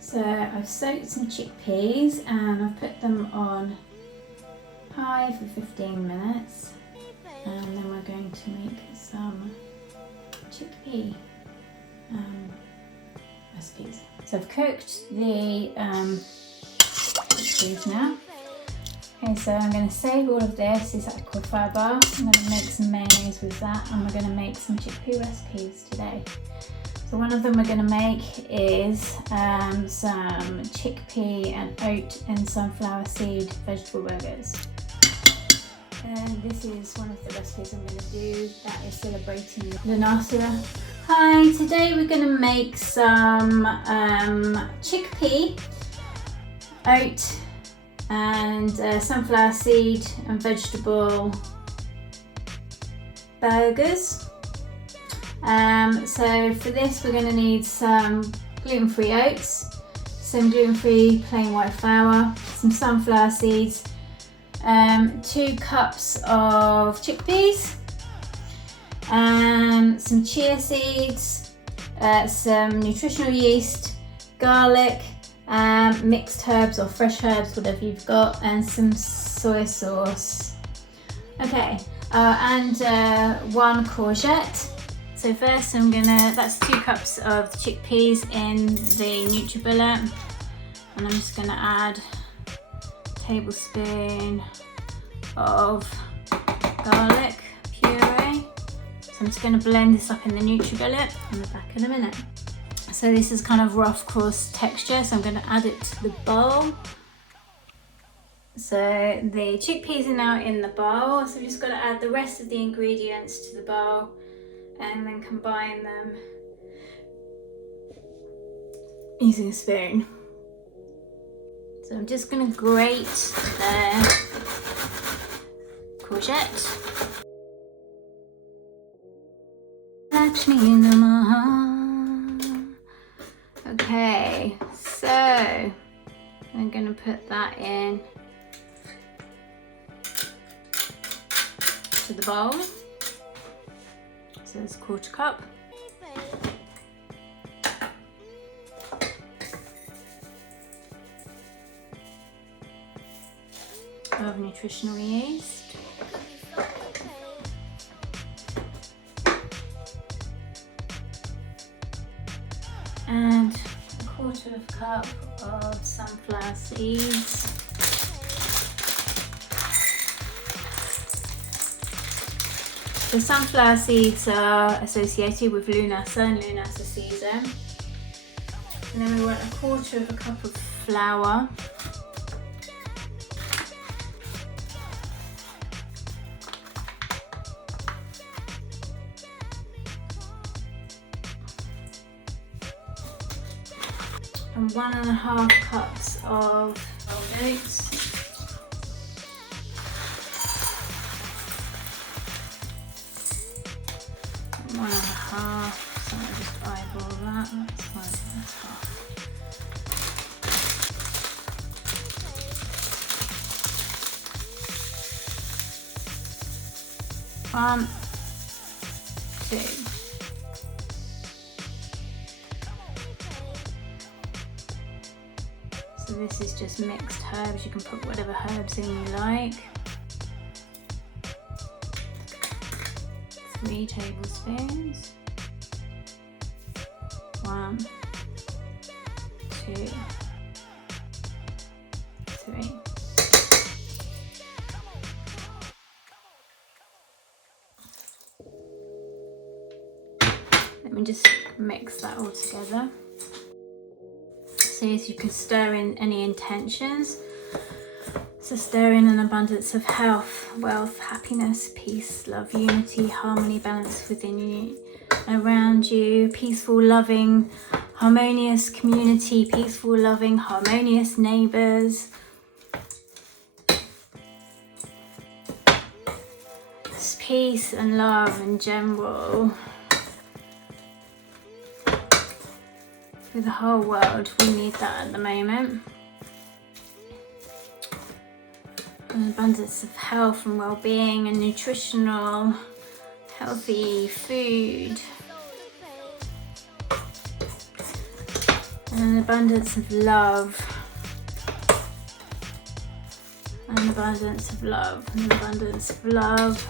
So I've soaked some chickpeas and I've put them on high for 15 minutes, and then we're going to make some chickpea recipes. So I've cooked the chickpeas now. Okay, so I'm going to save all of this. This is aquifer bar. I'm going to make some mayonnaise with that, and we're going to make some chickpea recipes today. So one of them we're going to make is some chickpea and oat and sunflower seed vegetable burgers. And this is one of the recipes I'm going to do that is celebrating Lughnasadh. Hi, today we're going to make some chickpea, oat and sunflower seed and vegetable burgers. So for this we're going to need some gluten-free oats, some gluten-free plain white flour, some sunflower seeds, 2 cups of chickpeas, some chia seeds, some nutritional yeast, garlic, mixed herbs or fresh herbs, whatever you've got, and some soy sauce. Okay, and 1 courgette. So first that's 2 cups of chickpeas in the NutriBullet, and I'm just gonna add a tablespoon of garlic puree. So I'm just gonna blend this up in the NutriBullet. I'll be back in a minute. So this is kind of rough, coarse texture, so I'm gonna add it to the bowl. So the chickpeas are now in the bowl, so we've just gotta add the rest of the ingredients to the bowl and then combine them using a spoon. So I'm just going to grate the courgette. Touch me in the heart. Okay, so I'm going to put that in to the bowl. So it's 1/4 cup. Of nutritional yeast. And 1/4 cup of sunflower seeds. The sunflower seeds are associated with Lughnasadh and Lughnasadh season. And then we want 1/4 cup of flour. And 1.5 cups of rolled oats. So I'll just eyeball that. That's fine. That's half. One, 2. So this is just mixed herbs. You can put whatever herbs in you like. 3 tablespoons. 1, 2, 3. Let me just mix that all together. So as you can stir in any intentions. So stir in an abundance of health, wealth, happiness, peace, love, unity, harmony, balance within you, around you, peaceful, loving, harmonious community, peaceful, loving, harmonious neighbours. Just peace and love in general. For the whole world, we need that at the moment. An abundance of health and well-being and nutritional, healthy food. and an abundance of love. An abundance of love, an abundance of love.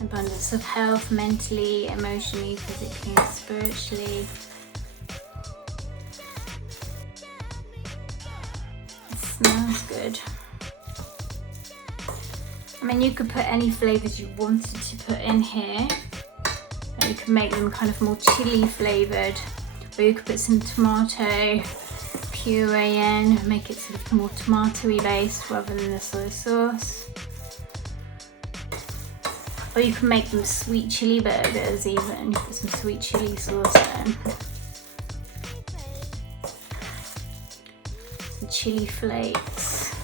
Abundance of health, mentally, emotionally, physically, and spiritually. It smells good. I mean, you could put any flavours you wanted to put in here. You can make them kind of more chili flavoured, or you could put some tomato puree in, make it sort of more tomatoey based rather than the soy sauce. Or you can make them sweet chili burgers even, you put some sweet chili sauce in. Some chili flakes.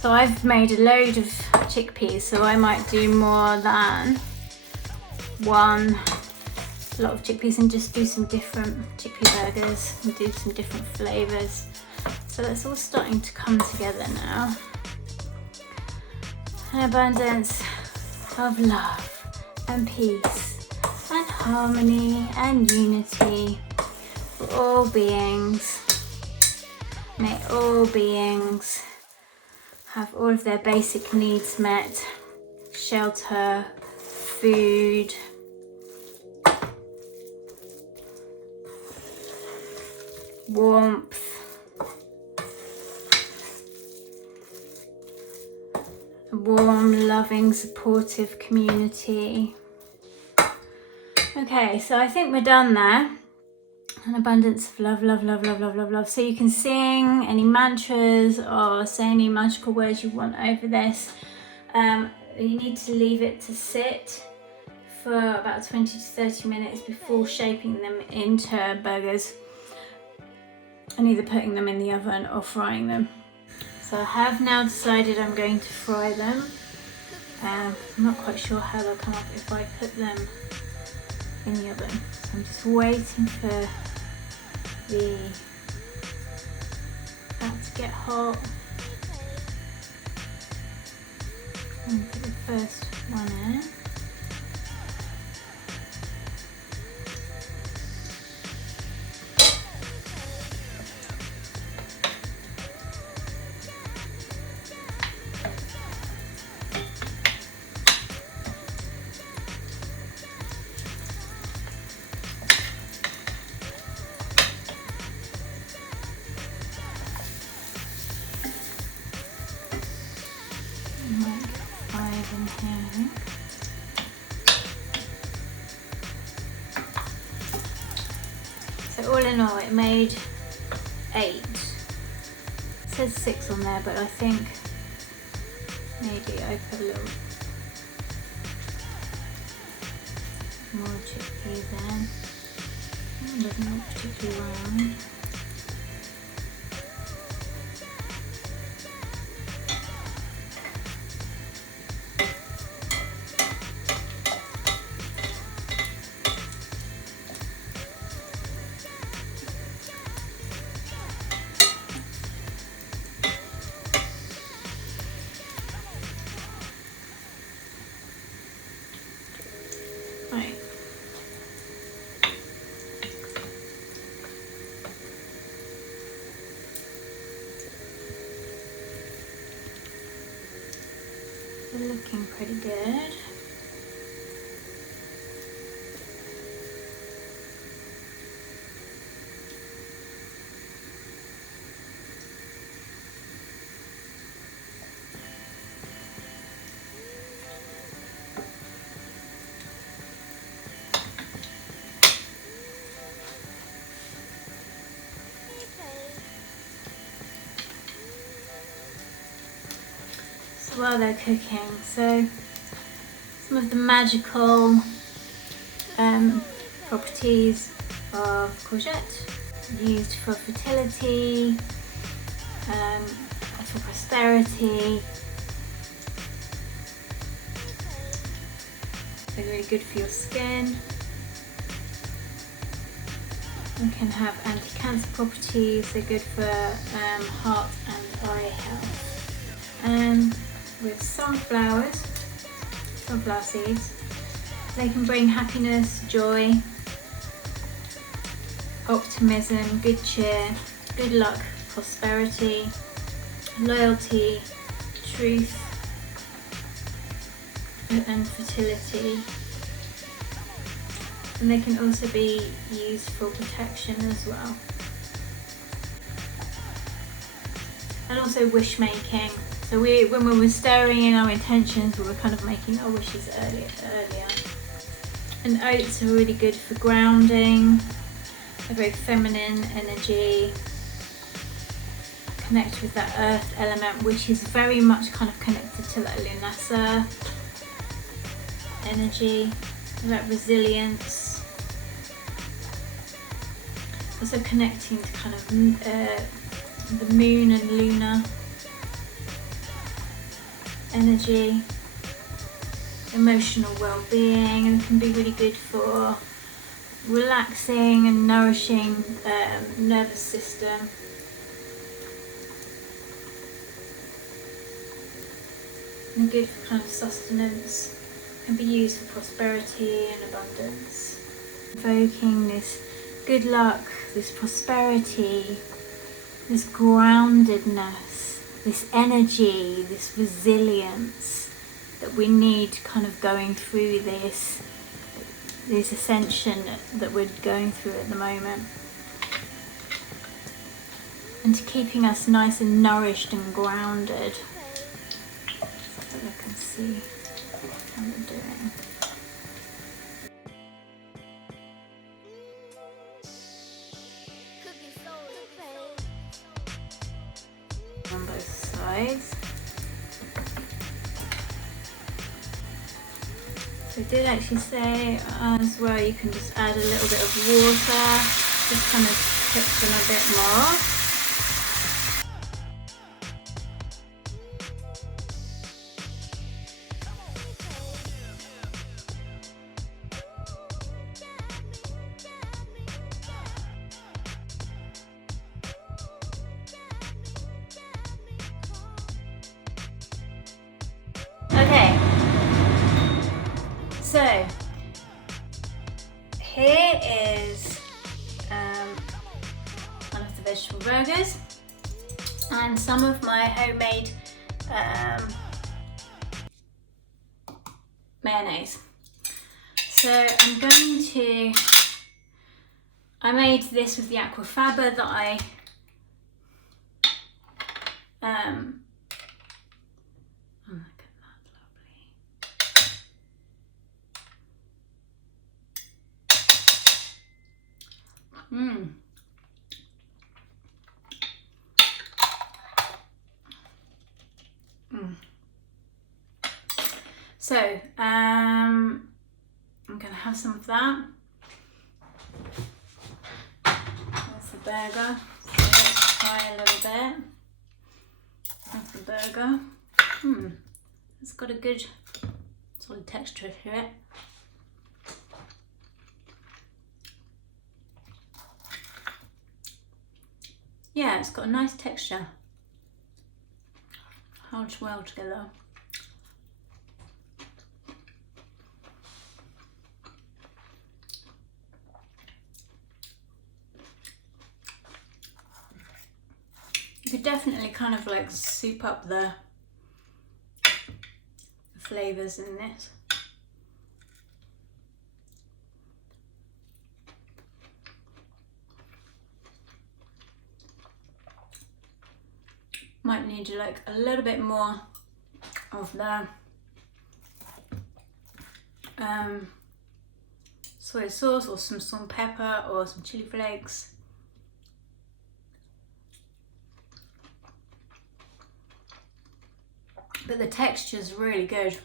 So I've made a load of chickpeas, so I might do more than one lot of chickpeas and just do some different chickpea burgers and do some different flavours. So that's all starting to come together now. An abundance of love and peace and harmony and unity for all beings. May all beings have all of their basic needs met: shelter, food, warmth, a warm, loving, supportive community. Okay, so I think we're done there. An abundance of love, love, love, love, love, love, love. So you can sing any mantras or say any magical words you want over this. You need to leave it to sit for about 20 to 30 minutes before shaping them into burgers and either putting them in the oven or frying them. So I have now decided I'm going to fry them. I'm not quite sure how they'll come up if I put them in the oven. So I'm just waiting for the fat to get hot. And put the first one in. So all in all it made 8. It says 6 on there, but I think maybe I put a little more chickpeas in. It doesn't look particularly round. Right. They're looking pretty good. While they're cooking, so some of the magical properties of courgette used for fertility, for prosperity. They're really good for your skin. They can have anti-cancer properties. They're good for heart and eye health. With sunflowers, sunflower seeds. They can bring happiness, joy, optimism, good cheer, good luck, prosperity, loyalty, truth, and fertility. And they can also be used for protection as well. And also wish making. So when we were stirring in our intentions, we were kind of making our wishes earlier. And oats are really good for grounding, a very feminine energy. Connect with that earth element, which is very much kind of connected to that Lughnasadh energy, that resilience. Also connecting to kind of the moon and lunar energy, emotional well-being, and can be really good for relaxing and nourishing nervous system. And good for kind of sustenance, can be used for prosperity and abundance. Evoking this good luck, this prosperity, this groundedness, this energy, this resilience that we need kind of going through this ascension that we're going through at the moment. And to keeping us nice and nourished and grounded. So I can see how we're doing. On both sides. So it did actually say as well you can just add a little bit of water, just kind of cook them a bit more. Okay, so here is one of the vegetable burgers and some of my homemade mayonnaise. So I made this with the aquafaba that I oh, look at that, lovely. So I'm gonna have some of that. That's the burger. So let's try a little bit of the burger. It's got a good solid texture to it. Yeah, it's got a nice texture. Holds well together. You could definitely kind of like soup up the flavours in this. Might need like a little bit more of the soy sauce or some salt and pepper or some chili flakes. But the texture is really good.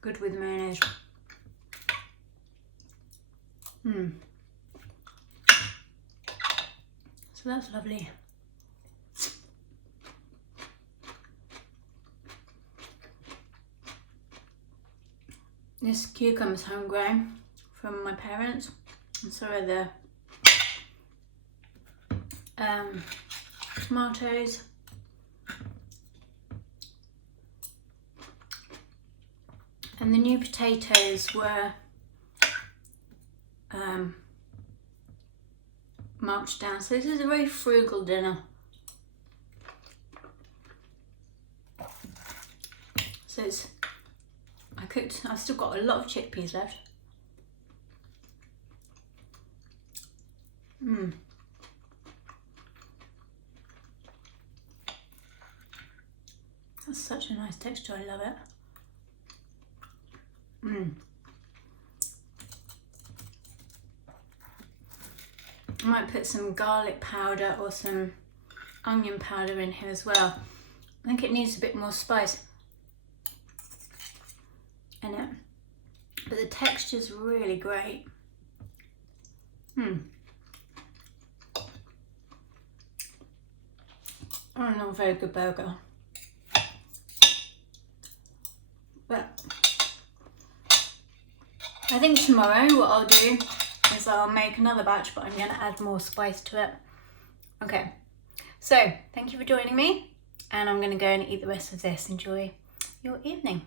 Good with mayonnaise. So that's lovely. This cucumber's homegrown from my parents, and so are the tomatoes And the new potatoes were marked down. So this is a very frugal dinner. So I've still got a lot of chickpeas left. That's such a nice texture, I love it. I might put some garlic powder or some onion powder in here as well. I think it needs a bit more spice in it, but the texture's really great. Oh, not a very good burger. But I think tomorrow what I'll do is I'll make another batch, but I'm going to add more spice to it. Okay, so thank you for joining me, and I'm going to go and eat the rest of this. Enjoy your evening.